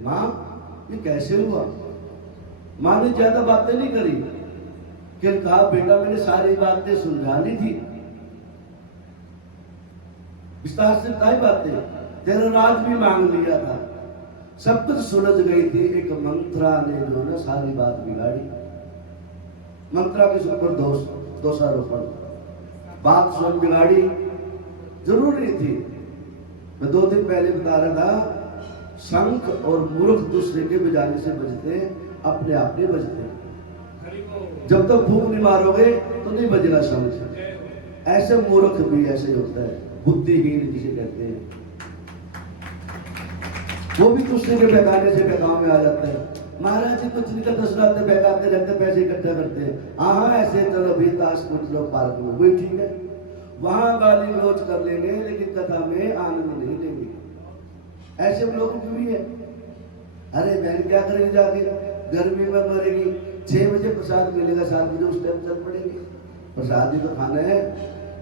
माँ ये कैसे हुआ? माँ ने ज्यादा बातें नहीं करी, कि कहा बेटा मैंने सारी बातें सुलझा ली थी, विस्तार से बताई बातें, तेरा राज भी मांग लिया था, सब कुछ सुलझ गई थी। एक मंत्रा ने जो ना सारी बात बिगाड़ी। मंत्रा के ऊपर दोषारोपण, बात स्वयं बिगाड़ी, जरूरी नहीं थी। मैं 2 दिन पहले बता रहा था, शंख और मूर्ख दूसरे के बजाने से बजते, अपने आप नहीं बजते। जब तक फूंक नहीं मारोगे तो नहीं बजेगा शंख। ऐसे मूर्ख भी ऐसे होता है, बुद्धिहीन जिसे कहते हैं, वो भी दूसरे के बहकाने से बहकाव में आ जाता है। महाराज जी कुछ नहीं करते, सुनाते बहकाते रहते, पैसे इकट्ठा करते हैं। हाँ ऐसे चलो भी ताश कुछ लोग पार्क में, वही ठीक है, वहां गाली गलौज कर लेंगे लेकिन कथा में आनंद नहीं लेंगे। ऐसे लोग भी है। अरे बहन क्या करेंगे, जाके गर्मी में मरेगी, 6 बजे प्रसाद मिलेगा, 7 बजे उस टाइम चल पड़ेंगे। प्रसाद ही तो खाना है,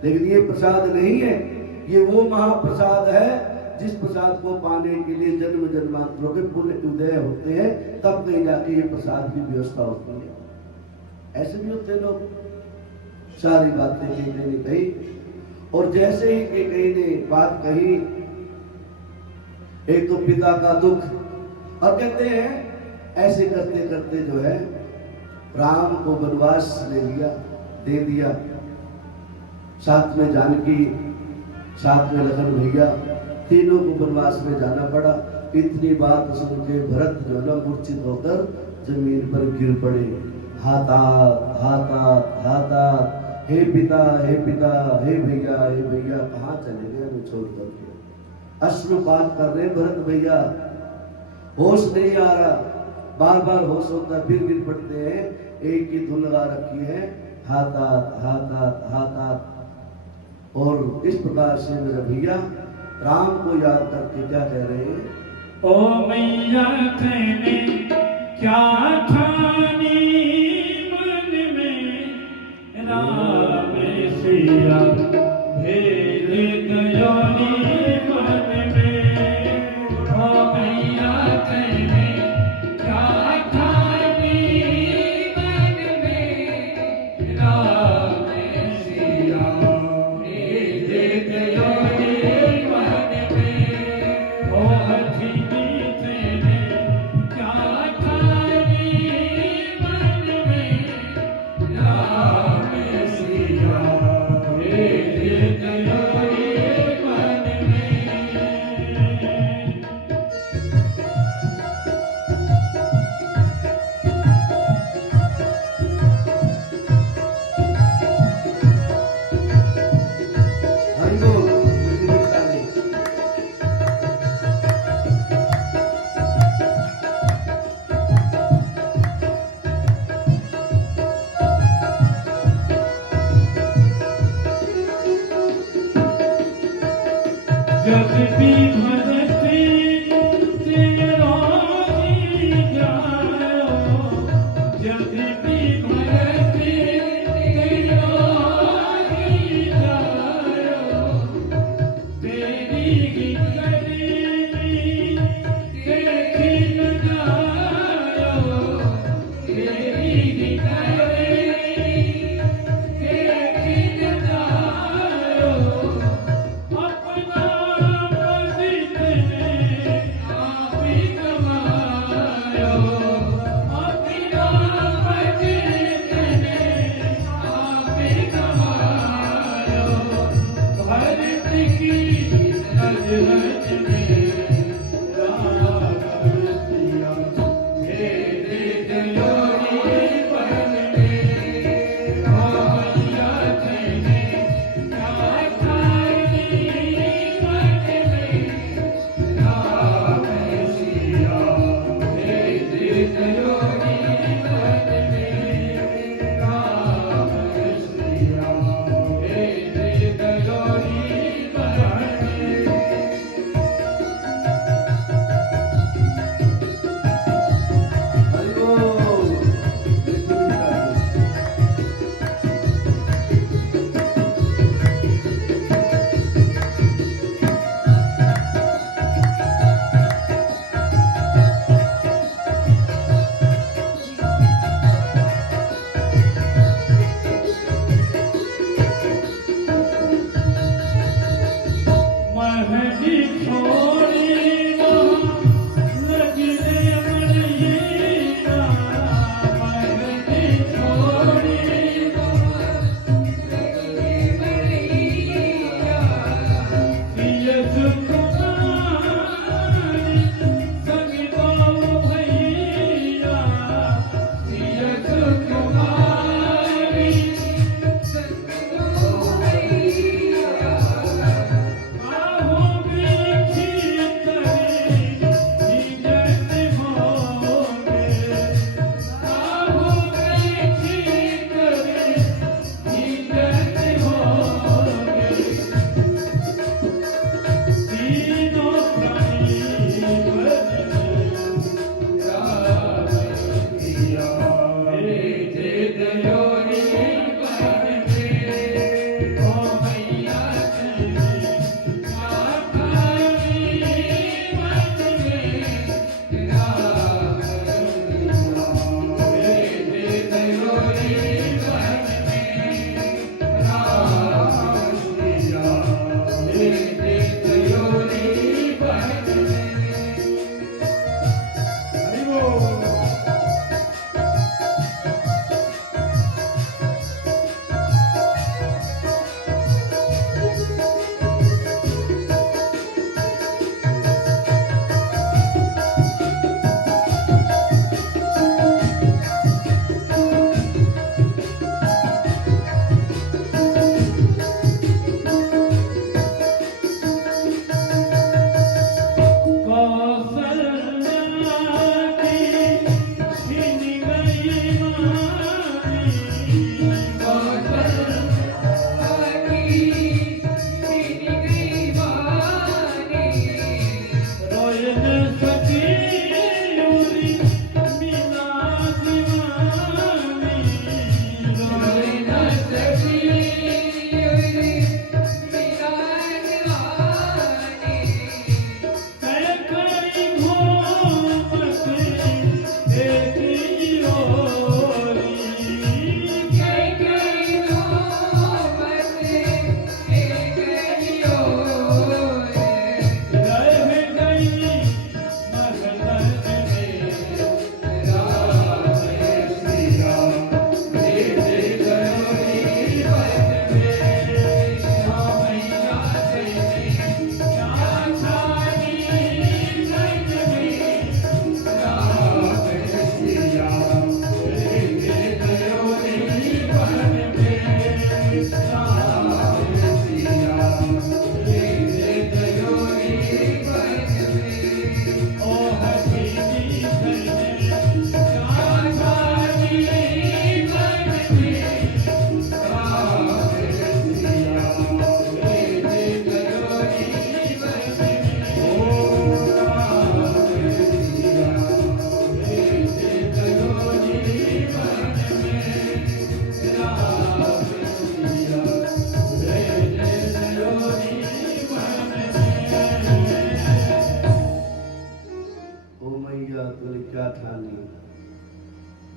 लेकिन ये प्रसाद नहीं है, ये वो महाप्रसाद है जिस प्रसाद को पाने के लिए जन्म जन्मांतरों के पुण्य उदय होते हैं, तब कहीं जाके ये प्रसाद की व्यवस्था होती है। ऐसे भी होते लोग, सारी बातें कहीं ने कही, और जैसे ही कहीं ने बात कही, एक तो पिता का दुख, और कहते हैं ऐसे करते करते जो है राम को वनवास दे दिया, साथ में जानकी, साथ में लखन भैया, तीनों को वनवास में जाना पड़ा। इतनी बात सुन के भरत जो है मूर्छित होकर जमीन पर गिर पड़े। हाथात हाथात हाथात, हे पिता हे पिता, हे भैया कहाँ चले गए हमें छोड़ करके। अश्रुपात कर रहे भरत भैया, होश नहीं आ रहा, बार बार होश होता फिर गिर पड़ते हैं। एक ही धुन लगा रखी है, हाथात हाथात हाथात। और इस प्रकार से मेरे भैया राम को याद करके क्या कह रहे हैं? ओ मैया कहने क्या ठानी मन में, राम सिया भेज गयो मन में। ओ मैया कहने क्या ठानी मन में, राम सिया भेज गयो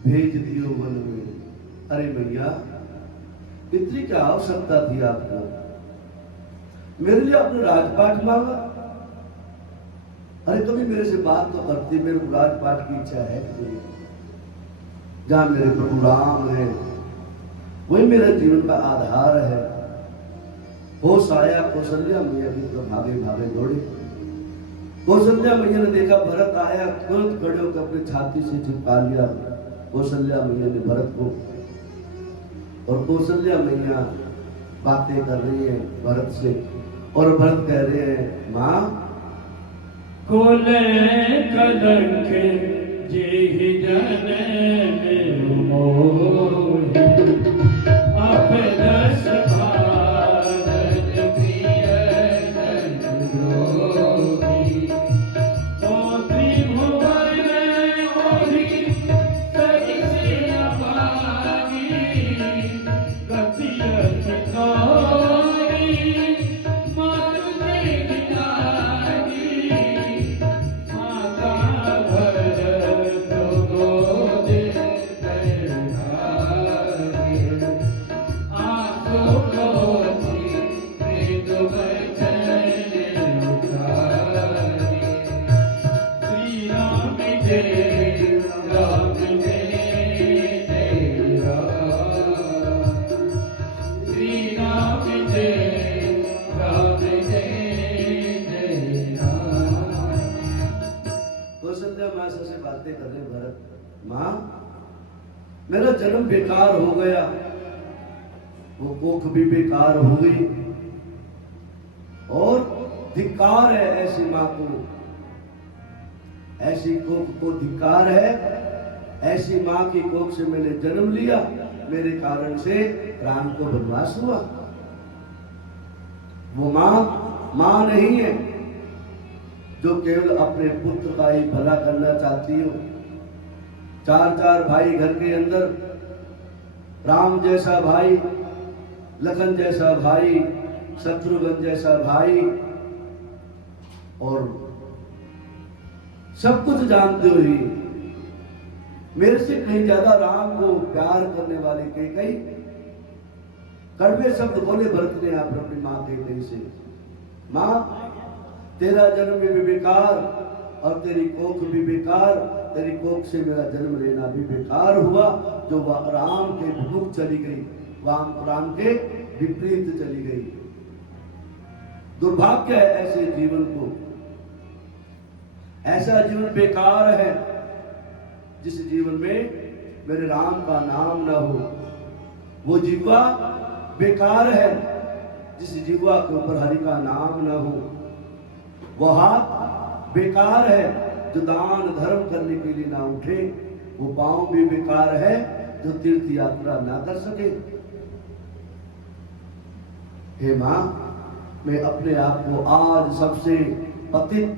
भेज दियो वन में। अरे मैया, इतनी क्या आवश्यकता थी आपको? मेरे लिए आपने राजपाट मांगा? अरे कभी मेरे से बात तो करती, मेरे को राजपाट की इच्छा है कि जहां मेरे प्रभु राम है वही मेरे जीवन का आधार है। होश आया कौशल्या मैया की तरफ भागे भागे दौड़े। कौशल्या मैया ने देखा भरत आया, तुरंत खड़े होकर अपनी छाती से चिपका लिया कौशल्या मैया ने भरत को। और कौशल्या मैया बातें कर रही है भरत से, और भरत कह रहे हैं, माँ कोले कलंक जेहि जनम मोहि, अपदस भारत प्रिय जनद्रोही। तो त्रिभुवन मोहि सरिसे अभागी, गति अति गौरी मातु देहि लागी। माता भरत गोद धरि, आँसू पोंछि मृदु वचन उठारी। श्री राम जय राम जय जय राम। श्री राम जय राम जय जय राम। कौशल्या माँ से बातें कर रहे भरत, माँ मेरा जन्म बेकार हो गया, वो कोख भी बेकार हो गई, और धिक्कार है ऐसी माँ को, ऐसी कोख को धिक्कार है। ऐसी माँ की कोख से मैंने जन्म लिया, मेरे कारण से राम को वनवास हुआ। वो माँ नहीं है जो केवल अपने पुत्र का ही भला करना चाहती हो। चार भाई घर के अंदर, राम जैसा भाई, लखन जैसा भाई, शत्रुघ्न जैसा भाई, और सब कुछ जानते हुए मेरे से कहीं ज्यादा राम को प्यार करने वाले कई कड़वे शब्द बोले भरत ने आप अपनी माँ कैकेयी से, माँ तेरा जन्म भी बेकार और तेरी कोख भी बेकार, तेरी कोख से मेरा जन्म लेना भी बेकार हुआ, जो राम के विमुख चली गई, राम के विपरीत चली गई। दुर्भाग्य है ऐसे जीवन को, ऐसा जीवन बेकार है जिस जीवन में मेरे राम का नाम न हो। वो जीवा बेकार है जिस जीवा के ऊपर हरि का नाम न हो। वो हाथ बेकार है जो दान धर्म करने के लिए ना उठे। वो पांव भी बेकार है जो तीर्थ यात्रा ना कर सके। हे मां, मैं अपने आप को आज सबसे पतित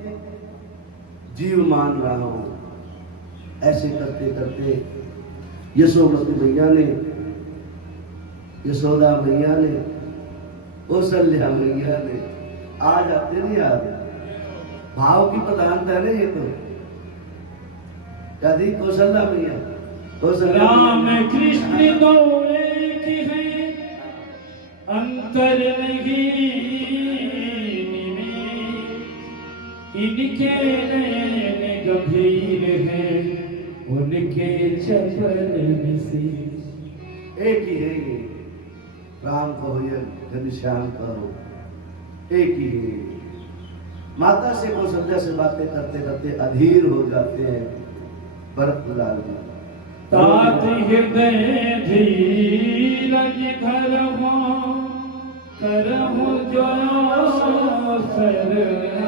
जीव मान रहा हूं। ऐसे करते करते यशोमती मैया ने, यशोदा मैया ने, कौशल्या मैया ने, आज आते नहीं याद, भाव की प्रधानता है ना ये तो। क्या थी कौशल्या मैया? राम कृष्ण दो एक हैं, अंतर नहीं इनके नैन गंभीर हैं, उनके चपल से। एक ही है ये, राम कहो या घनश्याम कहो, एक ही है। माता से कौशल्या से बातें करते करते अधीर हो जाते हैं भरतलाल जी। तात हृदय धीरज धरहु, करहु जो सरनाज।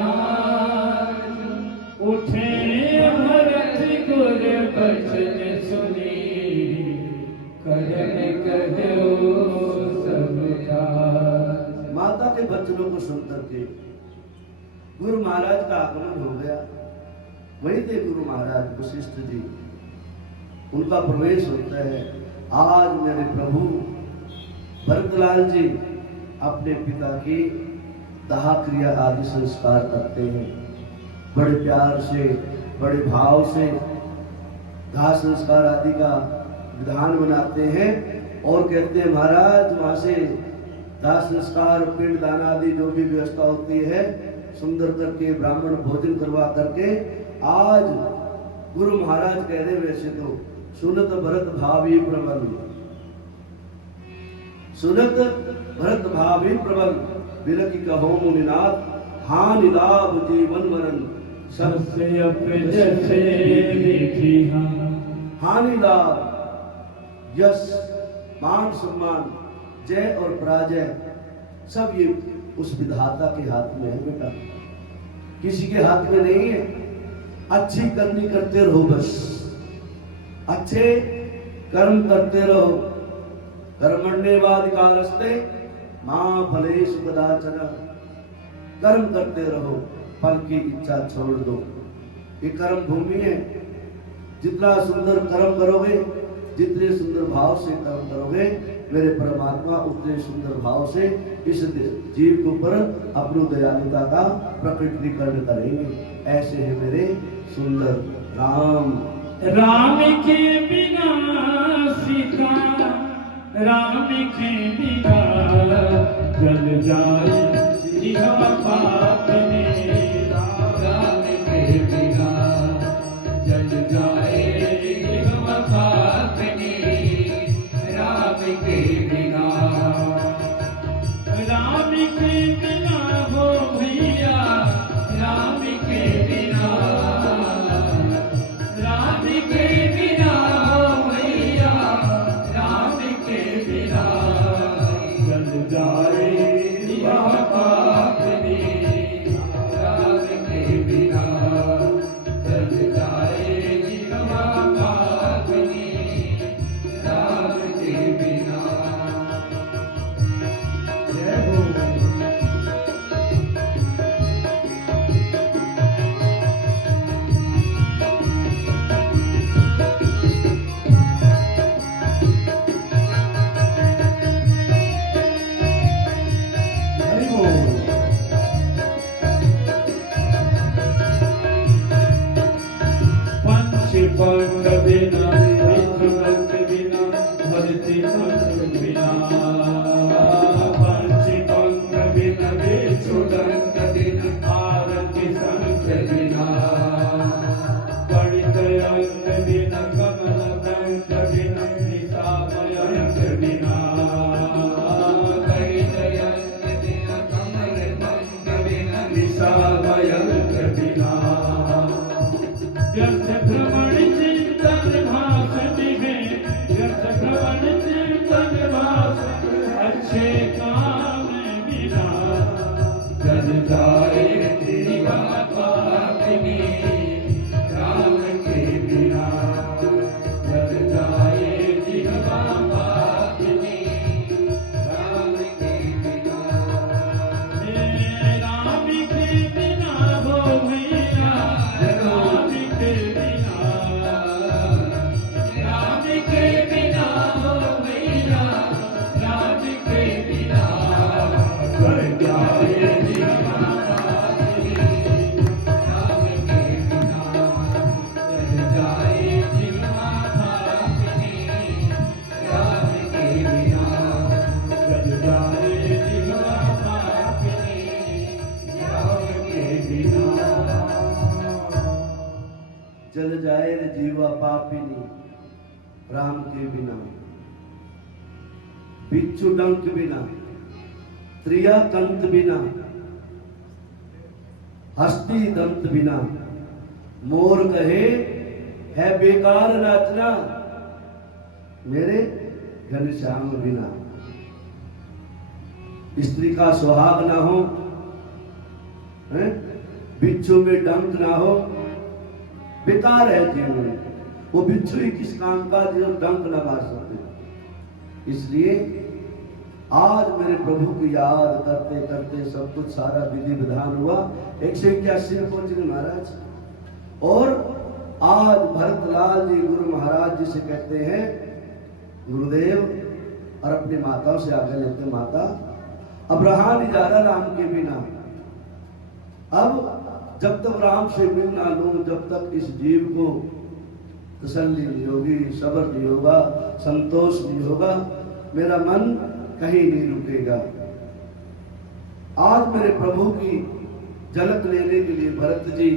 उठे भरत गुर बचन सुनी, करन कहयो सब काज। माता के बचनों को सुनकर के गुरु महाराज का आगमन हो गया। वही थे गुरु महाराज वशिष्ठ जी, उनका प्रवेश होता है। आज मेरे प्रभु भरतलाल जी अपने पिता की दाह क्रिया आदि संस्कार करते हैं। बड़े प्यार से, बड़े भाव से दाह संस्कार आदि का विधान बनाते हैं और कहते हैं महाराज वहां से दाह संस्कार पिंड दान आदि जो भी व्यवस्था होती है सुंदर करके ब्राह्मण भोजन करवा करके आज गुरु महाराज कह रहे वैसे तो सुनत भरत भावी प्रबल, सुनत भरत भावी प्रबल बिलकी कहो मुनिनाथ हानि लाभ जीवन मरण सबसे जैसे देखी हानि लाभ यश मान सम्मान जय और पराजय सब ये उस विधाता के हाथ में है बेटा, किसी के हाथ में नहीं है। अच्छी करनी करते रहो, बस अच्छे कर्म करते रहो। कर्मण्येवाधिकारस्ते मां फलेषु कदाचन, कर्म करते रहो, फल की इच्छा छोड़ दो। ये कर्म भूमि है, जितना सुंदर कर्म करोगे, जितने सुंदर भाव से कर्म करोगे, मेरे परमात्मा उतने सुंदर भाव से इस जीव के ऊपर अपनी दयालुता का प्रकटीकरण करेंगे। ऐसे है मेरे सुंदर राम। राम के बिना सीता, राम के बिना जल जाए जीव पाप में, राम के बिना जल जाए जीव पाप में, राम के बिना, राम के बिना हो भैया, राम के बिना, राम के बिना हो भैया, राम के बिना जल जाए जीव पाप में, राम के बिना जल जाए जीव पाप में, राम के बिना। जय हो। हरि बोल। पंच पंग बिना विष्णुदत्त बिना धरती पंग बिना, पंच पंग बिना विष्णुदत्त बिना आरती संत बिना, गणित अंक बिना कमल दंत बिना निशामयंक बिना, गणित अंक बिना कमल दंत बिना निशामयंक बिना, व्यर्थ भ्रमण चिंतन भाषण में, व्यर्थ भ्रमण चिंतन भाषण अच्छे काम बिना जल जाए जीव पाप में, राम के बिना जल जाए जीव पाप में, राम के बिना, राम के बिना हो भैया, राम के बिना, राम के बिना हो भैया, राम के बिना जल जाए जीव पाप में, राम के बिना जल जाए जीव पाप में, राम के बिना जल जाए जीव पाप में, राम के बिना। जल जाए रे जीवा पापिनी राम के बिना, बिच्छू डंक बिना, त्रिया कंत बिना, हस्ती दंत बिना, मोर कहे है बेकार नाचना मेरे घनश्याम बिना। स्त्री का सुहाग ना हो, हैं? बिच्छू में डंक ना हो, बेकार है जीवन। वो बिच्छू ही किस काम का जो डंक न मार सकते। इसलिए आज मेरे प्रभु की याद करते करते सब कुछ सारा विधि विधान हुआ। 181 में पहुंच गए महाराज। और आज भरतलाल जी गुरु महाराज जी से कहते हैं गुरुदेव, और अपनी माताओं से आगे लेते, माता अब रहा नहीं जा रहा राम के बिना। अब जब तक राम से मिल ना लूं, जब तक इस जीव को तसल्ली नहीं होगी, सब्र नहीं होगा, संतोष नहीं होगा, मेरा मन कहीं नहीं रुकेगा। आज मेरे प्रभु की झलक लेने के लिए भरत जी,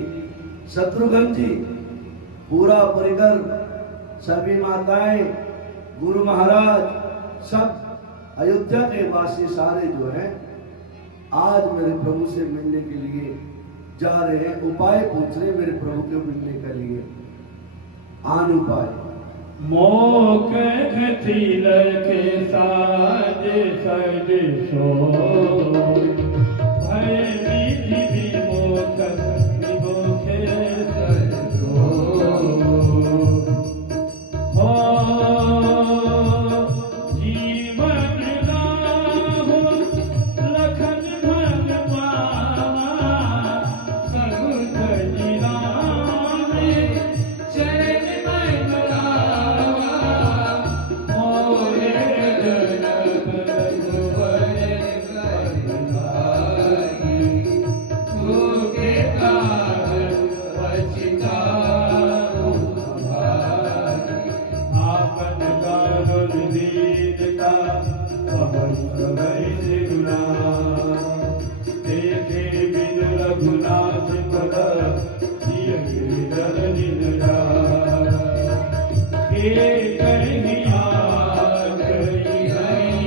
शत्रुघ्न जी, पूरा परिकर, सभी माताएं, गुरु महाराज, सब अयोध्या के वासी सारे जो हैं आज मेरे प्रभु से मिलने के लिए जा रहे हैं। उपाय पूछ रहे मेरे प्रभु के मिलने के लिए। आन उपाय मोक तिलक साज सज सो भय विधि विमोख विमोखे सज सो हो जीवन राहो लखन भग पावा सगुन जिलावे चरण मन लावा मोरे जनक रघुवर करनाई तूके कारण पछताओ भाई आपन कारुण दीनता कहन कहै सिरुना देखे बिन रघुनाथ पद जिय गिरधर निंदा एक कहिया कहि हरि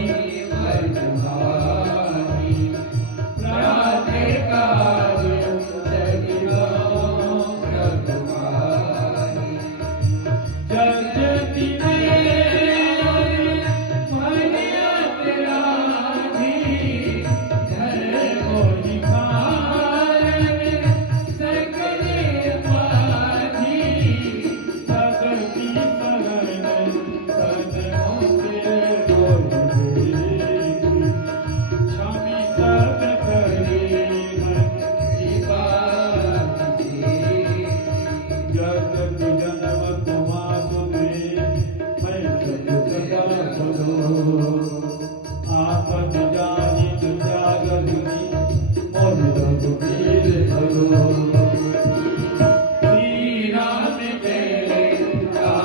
मन भाई प्राते काज जगिलो रघुमाई जगति आपद जानी दुजाग दुनी और रघुबीर भरो श्री राम जय राम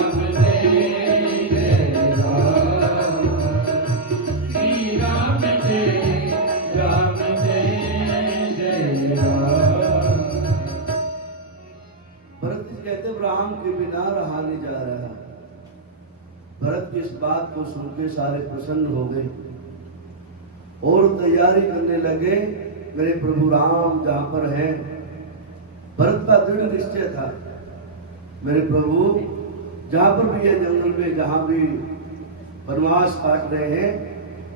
जय राम श्री राम जय राम जय राम। भरत जी कहते राम के बिना रहा नहीं जा रहा। भरत की इस बात को सुन के सारे प्रसन्न हो गए और तैयारी करने लगे। मेरे प्रभु राम जहां पर हैं, भरत का दृढ़ निश्चय था मेरे प्रभु जहां पर भी है जंगल में, जहां भी वनवास काट रहे हैं,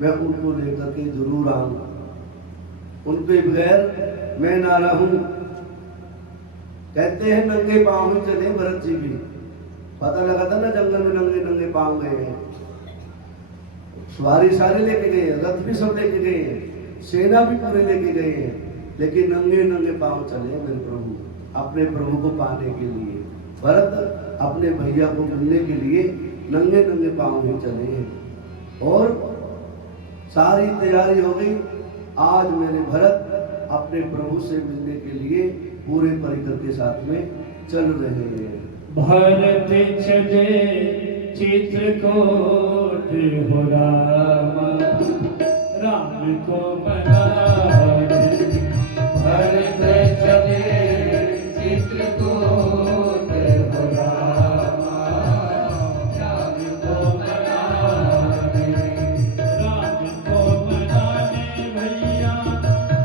मैं उनको लेकर के जरूर आऊंगा, उनके बगैर मैं ना रहूं। कहते हैं नंगे पांव ही चले भरत जी भी। पता लगा था ना जंगल में नंगे नंगे पांव गए हैं। सवारी सारे लेके गए हैं, रथ भी सब लेके गए हैं, सेना भी पूरे लेके गए हैं, लेकिन नंगे नंगे पांव चले मेरे प्रभु अपने प्रभु को पाने के लिए। भरत अपने भैया को मिलने के लिए नंगे नंगे पांव ही चले हैं और सारी तैयारी हो गई। आज मेरे भरत अपने प्रभु से मिलने के लिए पूरे परिकर के साथ में चल रहे हैं। भरत छजे चित्रकूट हो राम को बनाए। भरत छजे चित्रकूट हो राम को बनाए। राम को बनाने भैया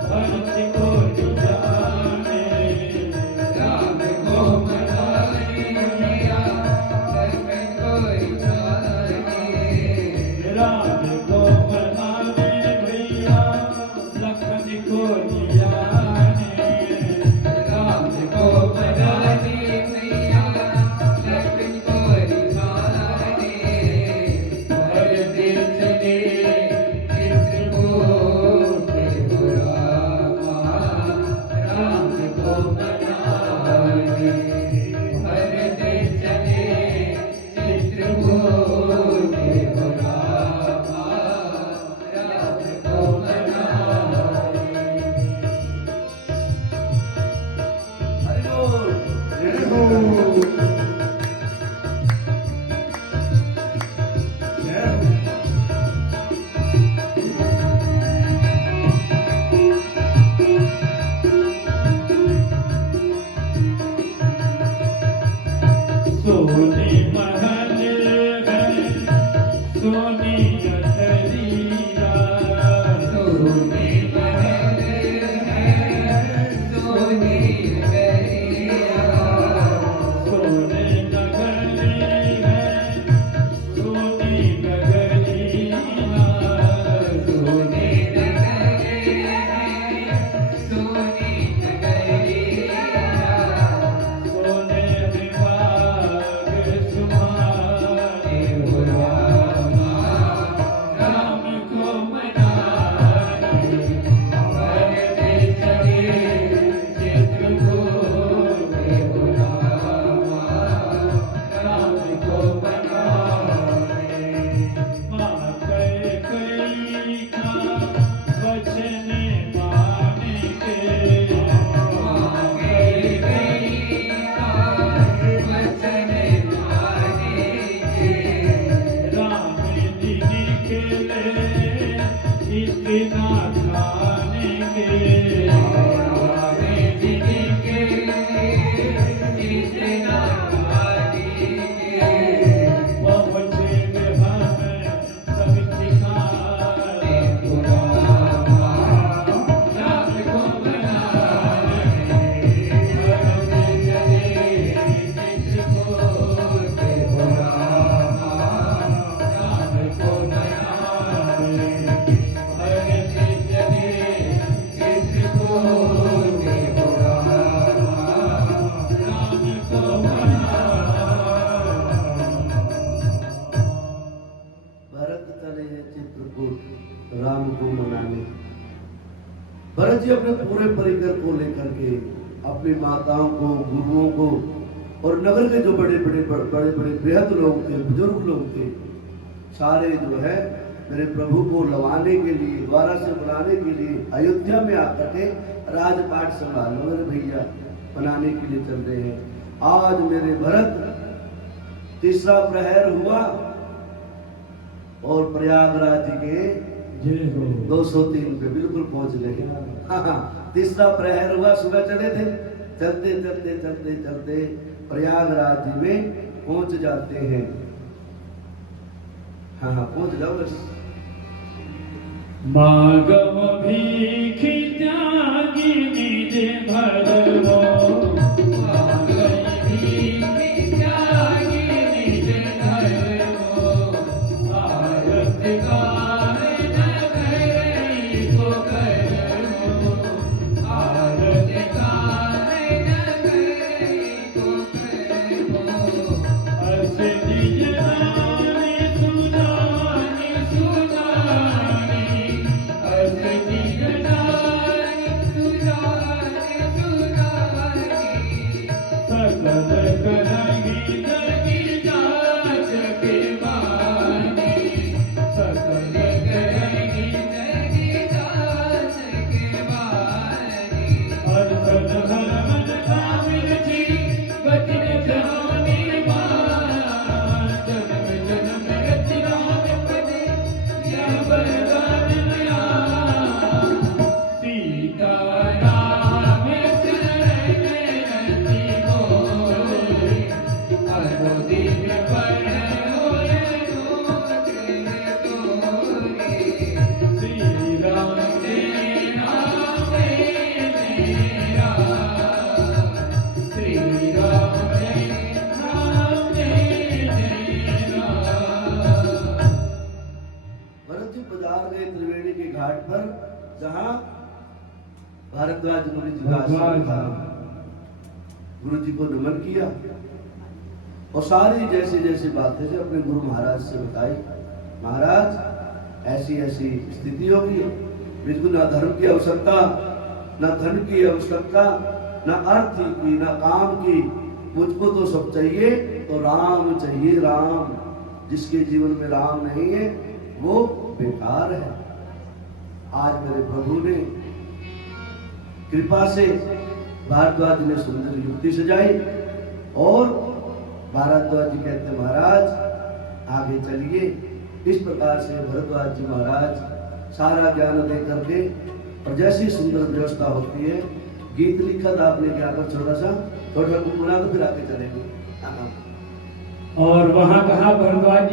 भरत को जाने। राम को राम को बनाने भैया सोनी अटरिया सोने महल है सोने दरिया सोने नगरी है सोनी नगरिया सोने नगरी है सोने नगरिया सोने विभाग सुहाने हो रामा राम को मनाने भरते चले चित्रकूट हो रामा राम को बनाए माँ कैकेयी का वचन मानेंगे राम जी निकले इतना खानेंगे पहुँचेंगे हम सब ठिकाने राम को बनाने भरते चले चित्रकूट राम को बनाने भरते चले चित्रकूट राम को भरत चले चित्रकूट राम को मनाने। भरत जी अपने पूरे परिकर को लेकर के अपनी माताओं को, गुरुओं को और नगर के जो बड़े बड़े बृहद लोग थे, बुजुर्ग लोग थे, सारे जो है मेरे प्रभु को लवाने के लिए, द्वारा से बुलाने के लिए अयोध्या में आकर के राजपाट संभालो मेरे भैया बनाने के लिए चल रहे हैं। आज मेरे भरत तीसरा प्रहर हुआ और प्रयागराज के जय हो 203 पे बिल्कुल पहुंच गए। हाँ, तीसरा प्रहर हुआ, सुबह चले थे, चलते चलते चलते चलते प्रयागराज में पहुंच जाते हैं। हाँ हाँ पहुंच जाओ बस। मागम भीख त्यागी निज भरवो भारत का भारत अस निज रानी सुजानी सुजानी अस निज सकल करगी जगी जाच के बानी सकल करगी अर्थ धर्म कामिल जी गति जहानी मान जन्म जन्म रति राम पदे या बरदान नया सीता राम चरण रति मोरे अनुदिन पर होए श्री राम तेरा मेरा श्री राम भरत जी पधार गए त्रिवेणी के घाट पर, जहाँ भारद्वाज मुनि जी का आश्रम था। गुरु जी को नमन किया और सारी जैसी जैसी बातें थे अपने गुरु महाराज से बताई। महाराज ऐसी ऐसी स्थिति होगी, बिल्कुल ना धर्म की आवश्यकता, ना धन की आवश्यकता, ना अर्थ की, ना काम की, मुझको तो सब चाहिए, तो राम चाहिए, राम। जिसके जीवन में राम नहीं है वो बेकार है। आज मेरे प्रभु ने कृपा से भारद्वाज ने सुंदर युक्ति सजाई और भारद्वाज जी कहते महाराज आगे चलिए। इस प्रकार से भरद्वाज जी महाराज सारा ज्ञान दे करके और जैसी सुंदर व्यवस्था होती है, गीत लिखा था आपने क्या पर छोटा सा गुनगुना, तो फिर आगे चलेंगे। और वहां कहा भरद्वाज